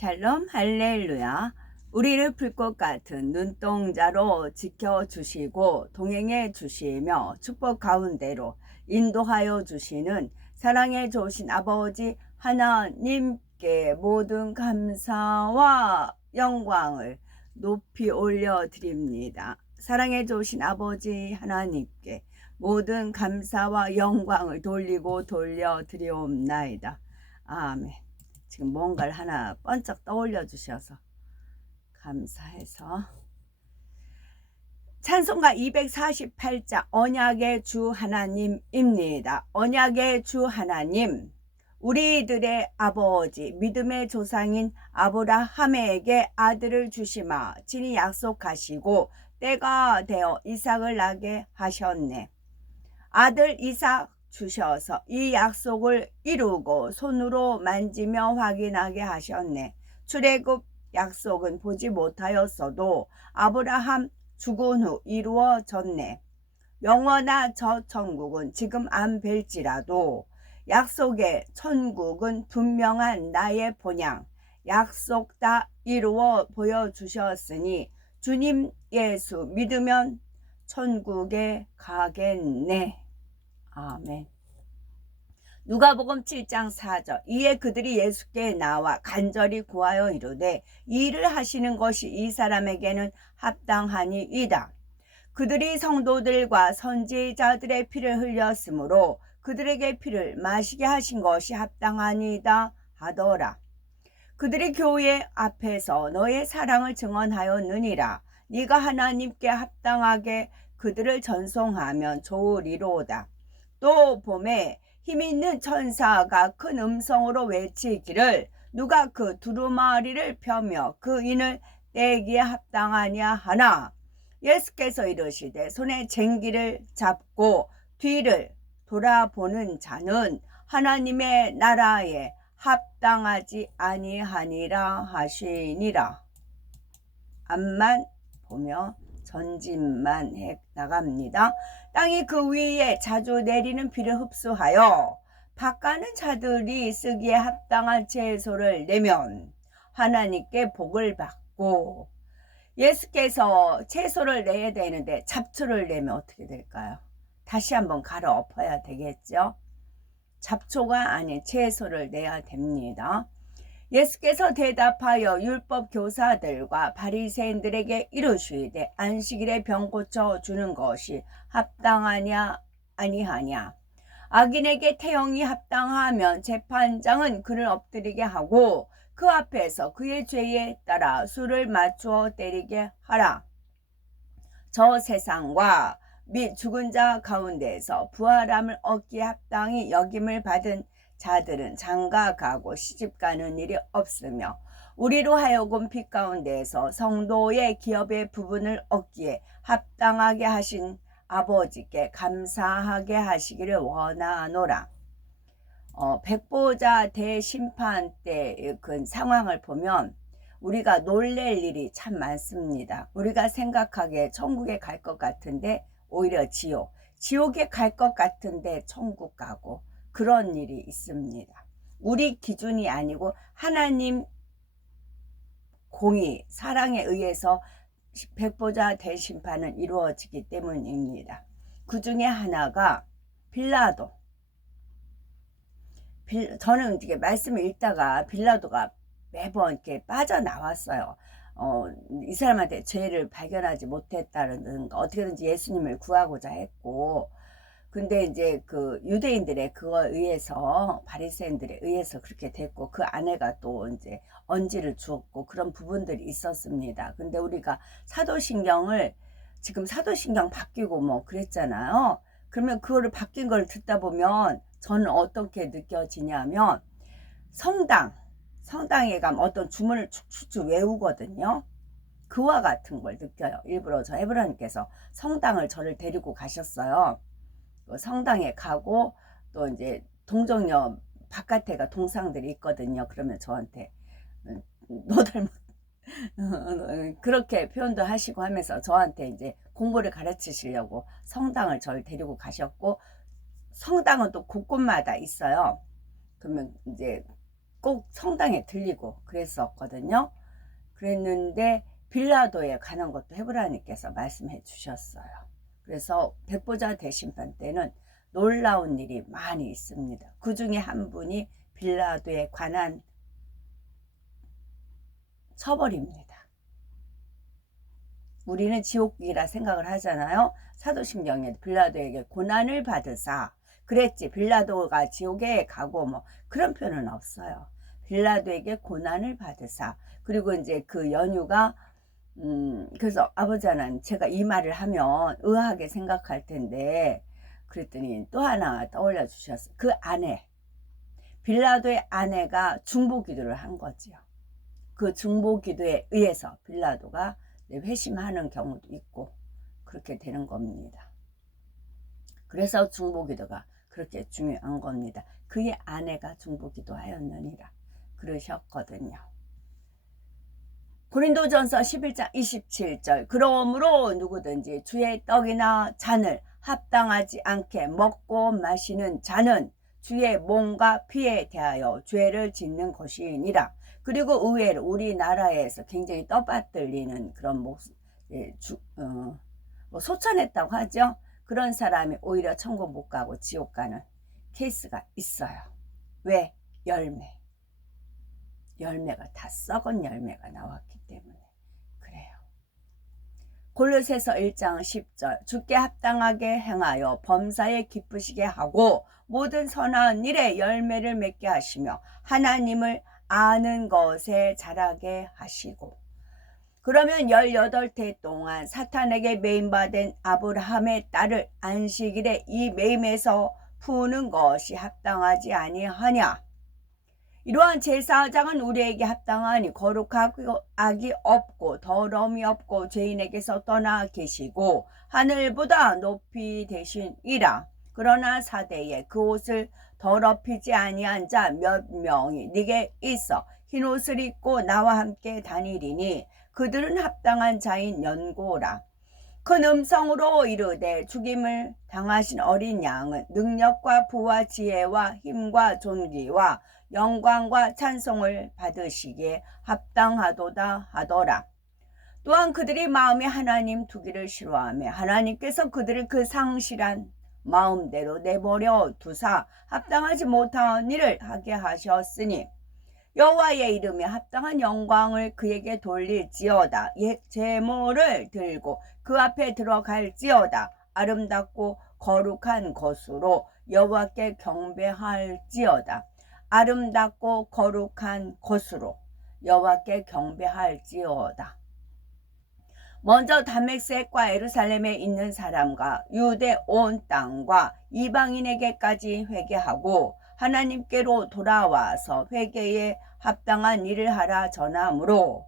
샬롬 할렐루야. 우리를 불꽃 같은 눈동자로 지켜주시고 동행해 주시며 축복 가운데로 인도하여 주시는 사랑에 좋으신 아버지 하나님께 모든 감사와 영광을 높이 올려드립니다. 사랑에 좋으신 아버지 하나님께 모든 감사와 영광을 돌리고 돌려드리옵나이다. 아멘. 지금 뭔가를 하나 번쩍 떠올려 주셔서 감사해서 찬송가 248자 언약의 주 하나님입니다. 언약의 주 하나님, 우리들의 아버지 믿음의 조상인 아브라함에게 아들을 주시마 친히 약속하시고 때가 되어 이삭을 낳게 하셨네. 아들 이삭 주셔서 이 약속을 이루고 손으로 만지며 확인하게 하셨네. 출애굽 약속은 보지 못하였어도 아브라함 죽은 후 이루어졌네. 영원한 저 천국은 지금 안 뵐지라도 약속의 천국은 분명한 나의 본향, 약속 다 이루어 보여주셨으니 주님 예수 믿으면 천국에 가겠네. 아멘. 누가복음 7장 4절 이에 그들이 예수께 나와 간절히 구하여 이르되 이 일을 하시는 것이 이 사람에게는 합당하니이다. 그들이 성도들과 선지자들의 피를 흘렸으므로 그들에게 피를 마시게 하신 것이 합당하니이다 하더라. 그들이 교회 앞에서 너의 사랑을 증언하였느니라. 네가 하나님께 합당하게 그들을 전송하면 좋으리로다. 또 봄에 힘있는 천사가 큰 음성으로 외치기를 누가 그 두루마리를 펴며 그 인을 떼기에 합당하냐 하나 예수께서 이르시되 손에 쟁기를 잡고 뒤를 돌아보는 자는 하나님의 나라에 합당하지 아니하니라 하시니라. 앞만 보며 전진만 해 나갑니다. 땅이 그 위에 자주 내리는 비를 흡수하여 밭가는 자들이 쓰기에 합당한 채소를 내면 하나님께 복을 받고, 예수께서 채소를 내야 되는데 잡초를 내면 어떻게 될까요? 다시 한번 갈아 엎어야 되겠죠. 잡초가 아닌 채소를 내야 됩니다. 예수께서 대답하여 율법 교사들과 바리새인들에게 이르시되 안식일에 병 고쳐 주는 것이 합당하냐 아니하냐. 악인에게 태형이 합당하면 재판장은 그를 엎드리게 하고 그 앞에서 그의 죄에 따라 수를 맞추어 때리게 하라. 저 세상과 및 죽은 자 가운데서 부활함을 얻기에 합당히 여김을 받은 자들은 장가가고 시집가는 일이 없으며 우리로 하여금 빛 가운데서 성도의 기업의 부분을 얻기에 합당하게 하신 아버지께 감사하게 하시기를 원하노라. 백보자 대심판 때 그 상황을 보면 우리가 놀랄 일이 참 많습니다. 우리가 생각하기에 천국에 갈 것 같은데 오히려 지옥에 갈 것 같은데 천국 가고 그런 일이 있습니다. 우리 기준이 아니고 하나님 공의, 사랑에 의해서 백보자 대심판은 이루어지기 때문입니다. 그 중에 하나가 빌라도. 저는 이렇게 말씀을 읽다가 빌라도가 매번 이렇게 빠져나왔어요. 이 사람한테 죄를 발견하지 못했다는 거, 어떻게든지 예수님을 구하고자 했고, 근데 이제 그 유대인들의 그거에 의해서 바리새인들에 의해서 그렇게 됐고 그 아내가 또 이제 언지를 주었고 그런 부분들이 있었습니다. 근데 우리가 사도신경을 지금 사도신경 바뀌고 뭐 그랬잖아요. 그러면 그거를 바뀐 걸 듣다 보면 저는 어떻게 느껴지냐면 성당에 가면 어떤 주문을 축축 외우거든요. 그와 같은 걸 느껴요. 일부러 저 에브라님께서 성당을 저를 데리고 가셨어요. 성당에 가고 또 이제 동정녀 바깥에가 동상들이 있거든요. 그러면 저한테 너 닮은 그렇게 표현도 하시고 하면서 저한테 이제 공부를 가르치시려고 성당을 저를 데리고 가셨고, 성당은 또 곳곳마다 있어요. 그러면 이제 꼭 성당에 들리고 그랬었거든요. 그랬는데 빌라도에 가는 것도 헤브라님께서 말씀해 주셨어요. 그래서 백보자 대심판 때는 놀라운 일이 많이 있습니다. 그 중에 한 분이 빌라도에 관한 처벌입니다. 우리는 지옥이라 생각을 하잖아요. 사도신경에 빌라도에게 고난을 받으사 그랬지, 빌라도가 지옥에 가고 뭐 그런 표현은 없어요. 빌라도에게 고난을 받으사. 그리고 이제 그 연유가 그래서 아버지는 제가 이 말을 하면 의아하게 생각할 텐데, 그랬더니 또 하나 떠올려 주셨어요. 그 아내, 빌라도의 아내가 중보기도를 한 거지요. 그 중보기도에 의해서 빌라도가 회심하는 경우도 있고 그렇게 되는 겁니다. 그래서 중보기도가 그렇게 중요한 겁니다. 그의 아내가 중보기도 하였느니라 그러셨거든요. 고린도전서 11장 27절 그러므로 누구든지 주의 떡이나 잔을 합당하지 않게 먹고 마시는 자는 주의 몸과 피에 대하여 죄를 짓는 것이니라. 그리고 의외로 우리나라에서 굉장히 떠받들리는 그런 뭐 소천했다고 하죠. 그런 사람이 오히려 천국 못 가고 지옥 가는 케이스가 있어요. 왜? 열매가 다 썩은 열매가 나왔기 때문에 그래요. 골로새서 1장 10절 주께 합당하게 행하여 범사에 기쁘시게 하고 모든 선한 일에 열매를 맺게 하시며 하나님을 아는 것에 자라게 하시고. 그러면 18대 동안 사탄에게 매임받은 아브라함의 딸을 안식일에 이 매임에서 푸는 것이 합당하지 아니하냐. 이러한 제사장은 우리에게 합당하니 거룩하고 악이 없고 더러움이 없고 죄인에게서 떠나 계시고 하늘보다 높이 되시니라. 그러나 사대에 그 옷을 더럽히지 아니한 자 몇 명이 네게 있어 흰옷을 입고 나와 함께 다니리니 그들은 합당한 자인 연고라. 큰 음성으로 이르되 죽임을 당하신 어린 양은 능력과 부와 지혜와 힘과 존귀와 영광과 찬송을 받으시기에 합당하도다 하더라. 또한 그들이 마음에 하나님 두기를 싫어하며 하나님께서 그들을 그 상실한 마음대로 내버려 두사 합당하지 못한 일을 하게 하셨으니 여호와의 이름에 합당한 영광을 그에게 돌릴지어다. 옛 제물을 들고 그 앞에 들어갈지어다. 아름답고 거룩한 것으로 여호와께 경배할지어다. 아름답고 거룩한 것으로 여호와께 경배할지어다. 먼저 다메섹과 예루살렘에 있는 사람과 유대 온 땅과 이방인에게까지 회개하고 하나님께로 돌아와서 회개에 합당한 일을 하라 전하므로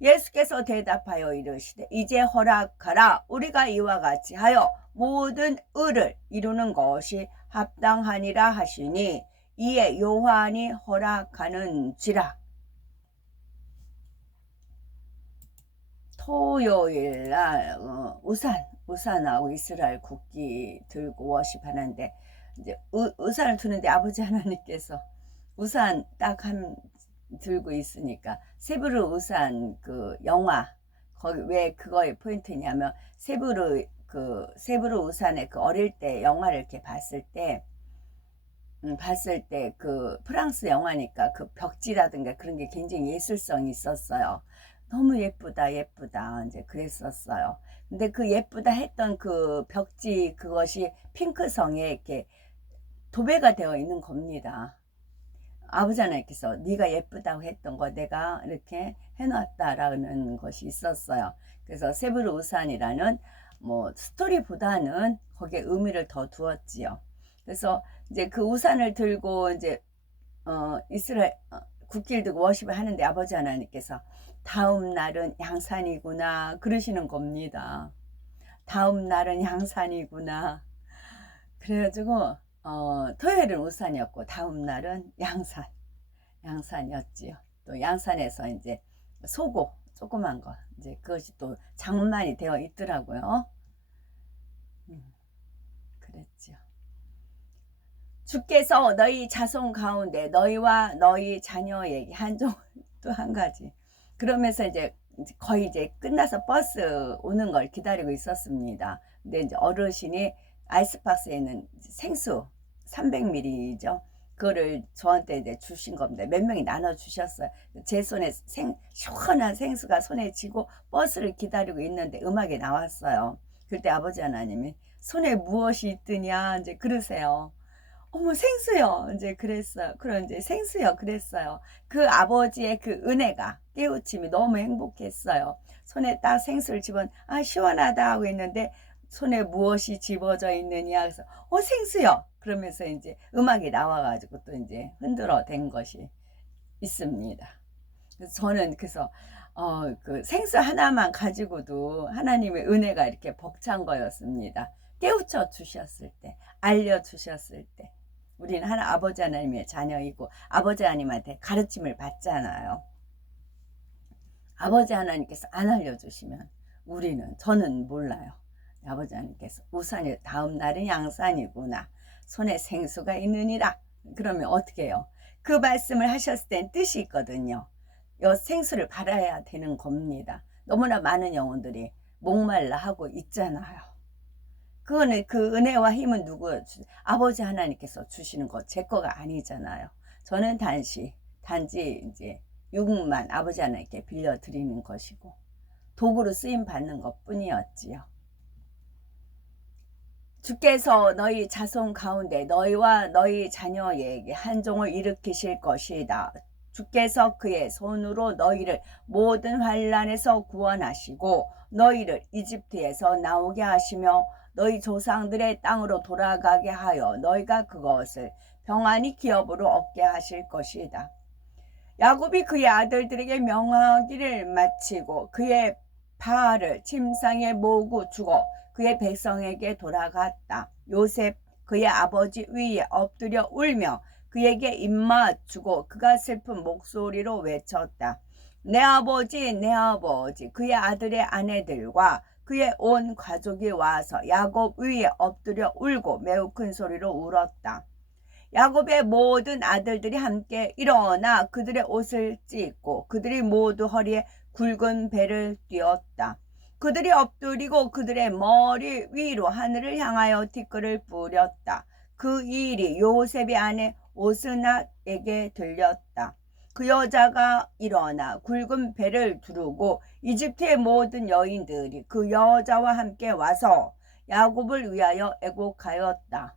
예수께서 대답하여 이르시되 이제 허락하라. 우리가 이와 같이 하여 모든 의를 이루는 것이 합당하니라 하시니 이에 요한이 허락하는지라. 토요일날 우산하고 이스라엘 국기 들고 워십하는데 이제 우산을 두는데 아버지 하나님께서 우산 딱 들고 있으니까 세브르 우산 그 영화 거기 왜 그거의 포인트냐면 세브르 우산의 그 어릴 때 영화를 이렇게 봤을 때 그 프랑스 영화니까 그 벽지라든가 그런 게 굉장히 예술성이 있었어요. 너무 예쁘다 이제 그랬었어요. 근데 그 예쁘다 했던 그 벽지 그것이 핑크성에 이렇게 도배가 되어 있는 겁니다. 아버지 하나님께서 네가 예쁘다고 했던 거 내가 이렇게 해놨다라는 것이 있었어요. 그래서 세브르 우산이라는 뭐 스토리보다는 거기에 의미를 더 두었지요. 그래서 이제 그 우산을 들고 이제 이스라엘 국기를 들고 워십을 하는데 아버지 하나님께서 다음 날은 양산이구나 그러시는 겁니다. 다음 날은 양산이구나. 그래가지고 토요일은 우산이었고 다음 날은 양산이었지요. 또 양산에서 이제 소고 조그만 거 이제 그것이 또 장만이 되어 있더라고요. 그랬죠. 주께서 너희 자손 가운데 너희와 너희 자녀에게 한종 또 한 가지. 그러면서 이제 거의 이제 끝나서 버스 오는 걸 기다리고 있었습니다. 근데 이제 어르신이 아이스박스에는 생수 300ml죠. 그거를 저한테 이제 주신 겁니다. 몇 명이 나눠 주셨어요. 제 손에 시원한 생수가 손에 쥐고 버스를 기다리고 있는데 음악이 나왔어요. 그때 아버지 하나님이 손에 무엇이 있더냐 이제 그러세요. 어머 생수요 이제 그랬어요. 그런 이제 생수요 그랬어요. 그 아버지의 그 은혜가 깨우침이 너무 행복했어요. 손에 딱 생수를 집어 아 시원하다 하고 있는데 손에 무엇이 집어져 있느냐 그래서 생수요 그러면서 이제 음악이 나와가지고 또 이제 흔들어 댄 것이 있습니다. 그래서 저는 그래서 그 생수 하나만 가지고도 하나님의 은혜가 이렇게 벅찬 거였습니다. 깨우쳐 주셨을 때, 알려 주셨을 때, 우리는 아버지 하나님의 자녀이고 아버지 하나님한테 가르침을 받잖아요. 아버지 하나님께서 안 알려주시면 저는 몰라요. 아버지 하나님께서 우산이 다음 날은 양산이구나. 손에 생수가 있느니라. 그러면 어떻게 해요? 그 말씀을 하셨을 땐 뜻이 있거든요. 요 생수를 받아야 되는 겁니다. 너무나 많은 영혼들이 목말라 하고 있잖아요. 그거는 그 은혜와 힘은 아버지 하나님께서 주시는 거 제 거가 아니잖아요. 저는 단지 이제 육만 아버지 하나님께 빌려 드리는 것이고 도구로 쓰임 받는 것 뿐이었지요. 주께서 너희 자손 가운데 너희와 너희 자녀에게 한종을 일으키실 것이다. 주께서 그의 손으로 너희를 모든 환난에서 구원하시고 너희를 이집트에서 나오게 하시며 너희 조상들의 땅으로 돌아가게 하여 너희가 그것을 평안히 기업으로 얻게 하실 것이다. 야곱이 그의 아들들에게 명하기를 마치고 그의 바알을 침상에 모으고 죽어 그의 백성에게 돌아갔다. 요셉 그의 아버지 위에 엎드려 울며 그에게 입맞추고 그가 슬픈 목소리로 외쳤다. 내 아버지 내 아버지. 그의 아들의 아내들과 그의 온 가족이 와서 야곱 위에 엎드려 울고 매우 큰 소리로 울었다. 야곱의 모든 아들들이 함께 일어나 그들의 옷을 찢고 그들이 모두 허리에 굵은 배를 띄었다. 그들이 엎드리고 그들의 머리 위로 하늘을 향하여 티끌을 뿌렸다. 그 일이 요셉의 아내 오스낫에게 들렸다. 그 여자가 일어나 굵은 배를 두르고 이집트의 모든 여인들이 그 여자와 함께 와서 야곱을 위하여 애곡하였다.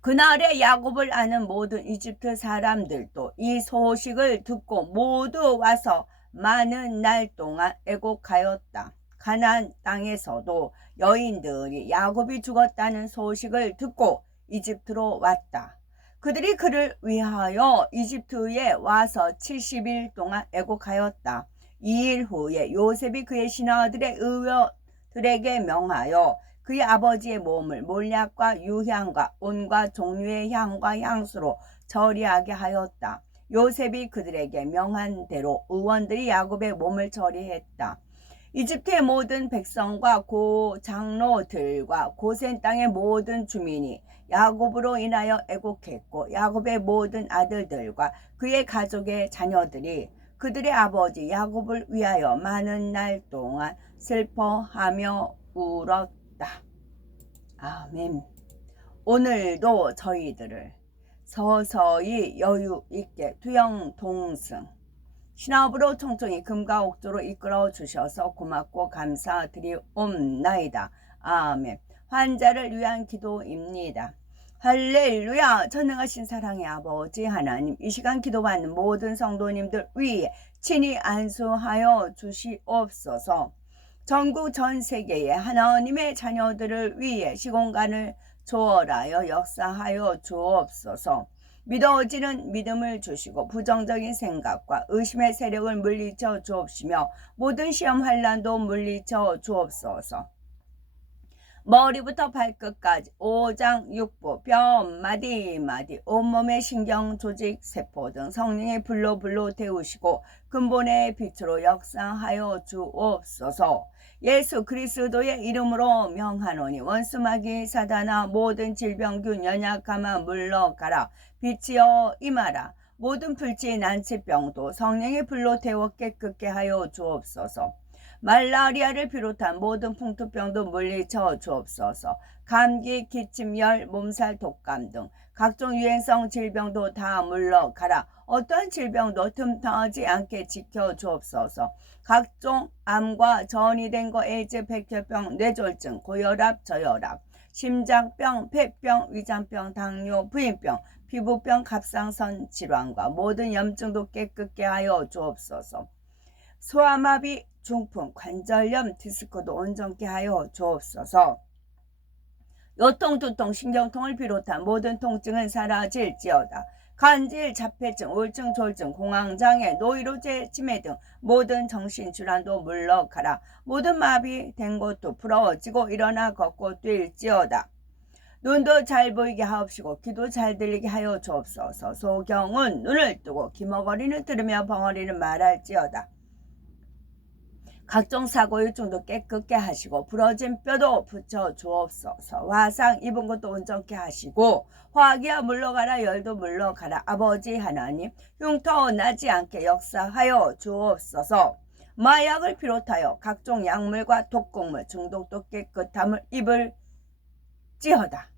그날에 야곱을 아는 모든 이집트 사람들도 이 소식을 듣고 모두 와서 많은 날 동안 애곡하였다. 가나안 땅에서도 여인들이 야곱이 죽었다는 소식을 듣고 이집트로 왔다. 그들이 그를 위하여 이집트에 와서 70일 동안 애곡하였다. 2일 후에 요셉이 그의 신하들의 의원들에게 명하여 그의 아버지의 몸을 몰약과 유향과 온갖 종류의 향과 향수로 처리하게 하였다. 요셉이 그들에게 명한 대로 의원들이 야곱의 몸을 처리했다. 이집트의 모든 백성과 장로들과 고센 땅의 모든 주민이 야곱으로 인하여 애곡했고 야곱의 모든 아들들과 그의 가족의 자녀들이 그들의 아버지 야곱을 위하여 많은 날 동안 슬퍼하며 울었다. 아멘. 오늘도 저희들을 서서히 여유 있게 투영 동승 신업으로 총총히 금과 옥조로 이끌어 주셔서 고맙고 감사드리옵나이다. 아멘. 환자를 위한 기도입니다. 할렐루야. 전능하신 사랑의 아버지 하나님, 이 시간 기도받는 모든 성도님들 위에 친히 안수하여 주시옵소서. 전국 전 세계의 하나님의 자녀들을 위해 시공간을 초월하여 역사하여 주옵소서. 믿어지는 믿음을 주시고 부정적인 생각과 의심의 세력을 물리쳐 주옵시며 모든 시험 환난도 물리쳐 주옵소서. 머리부터 발끝까지 오장육부, 뼈 마디 마디, 온몸의 신경, 조직, 세포 등 성령의 불로 태우시고 근본의 빛으로 역사하여 주옵소서. 예수 그리스도의 이름으로 명하노니 원수 마귀 사단아 모든 질병균 연약함아 물러가라. 빛이여 임하라. 모든 불치 난치병도 성령의 불로 태워 깨끗게 하여 주옵소서. 말라리아를 비롯한 모든 풍토병도 물리쳐 주옵소서. 감기, 기침, 열, 몸살, 독감 등 각종 유행성 질병도 다 물러가라. 어떠한 질병도 틈타지 않게 지켜 주옵소서. 각종 암과 전이된 거, 에이즈, 백혈병, 뇌졸중, 고혈압, 저혈압, 심장병, 폐병, 위장병, 당뇨, 부인병, 피부병, 갑상선 질환과 모든 염증도 깨끗게 하여 주옵소서. 소아마비, 중풍, 관절염, 디스크도 온전케 하여 주옵소서. 요통, 두통, 신경통을 비롯한 모든 통증은 사라질지어다. 간질, 자폐증, 우울증, 조울증, 공황장애, 노이로제, 치매 등 모든 정신질환도 물러가라. 모든 마비된 것도 부러워지고 일어나 걷고 뛸지어다. 눈도 잘 보이게 하옵시고 귀도 잘 들리게 하여 주옵소서. 소경은 눈을 뜨고 기머거리는 들으며 벙어리는 말할지어다. 각종 사고유증도 깨끗게 하시고 부러진 뼈도 붙여 주옵소서. 화상 입은 것도 온전케 하시고 화기야 물러가라. 열도 물러가라. 아버지 하나님 흉터 나지 않게 역사하여 주옵소서. 마약을 비롯하여 각종 약물과 독극물 중독도 깨끗함을 입을지어다.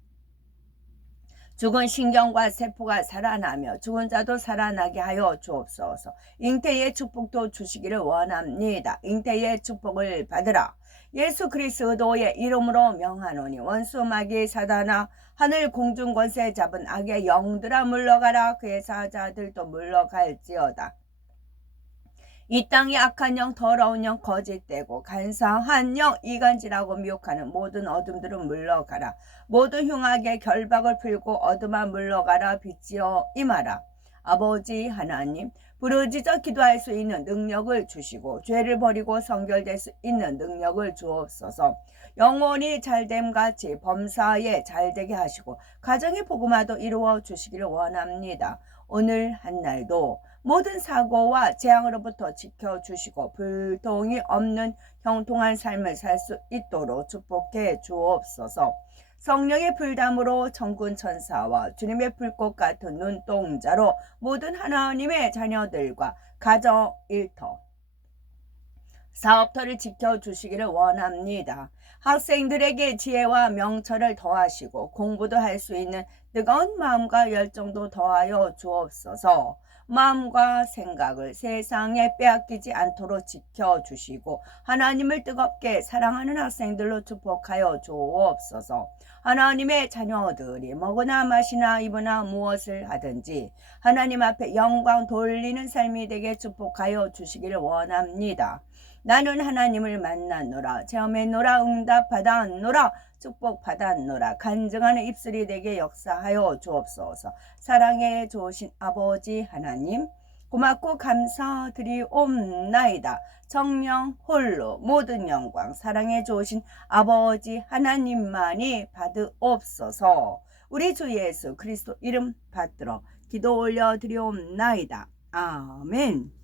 죽은 신경과 세포가 살아나며 죽은 자도 살아나게 하여 주옵소서. 잉태의 축복도 주시기를 원합니다. 잉태의 축복을 받으라. 예수 그리스도의 이름으로 명하노니 원수 마귀 사단아 하늘 공중 권세 잡은 악의 영들아 물러가라. 그의 사자들도 물러갈지어다. 이 땅이 악한 영, 더러운 영, 거짓되고 간사한 영, 이간질하고 미혹하는 모든 어둠들은 물러가라. 모든 흉악의 결박을 풀고 어둠아 물러가라. 빛이여 임하라. 아버지 하나님 부르짖어 기도할 수 있는 능력을 주시고 죄를 버리고 성결될 수 있는 능력을 주옵소서. 영원히 잘됨같이 범사에 잘되게 하시고 가정의 복음화도 이루어 주시기를 원합니다. 오늘 한 날도 모든 사고와 재앙으로부터 지켜주시고 불통이 없는 형통한 삶을 살 수 있도록 축복해 주옵소서. 성령의 불담으로 천군 천사와 주님의 불꽃 같은 눈동자로 모든 하나님의 자녀들과 가정 일터 사업터를 지켜주시기를 원합니다. 학생들에게 지혜와 명철을 더하시고 공부도 할 수 있는 뜨거운 마음과 열정도 더하여 주옵소서. 마음과 생각을 세상에 빼앗기지 않도록 지켜주시고 하나님을 뜨겁게 사랑하는 학생들로 축복하여 주옵소서. 하나님의 자녀들이 먹으나 마시나 입으나 무엇을 하든지 하나님 앞에 영광 돌리는 삶이 되게 축복하여 주시기를 원합니다. 나는 하나님을 만났노라. 체험했노라. 응답받았노라. 축복받았노라. 간증하는 입술이 되게 역사하여 주옵소서. 사랑해 주신 아버지 하나님 고맙고 감사드리옵나이다. 정령 홀로 모든 영광 사랑해 주신 아버지 하나님만이 받으옵소서. 우리 주 예수 그리스도 이름 받들어 기도 올려드리옵나이다. 아멘.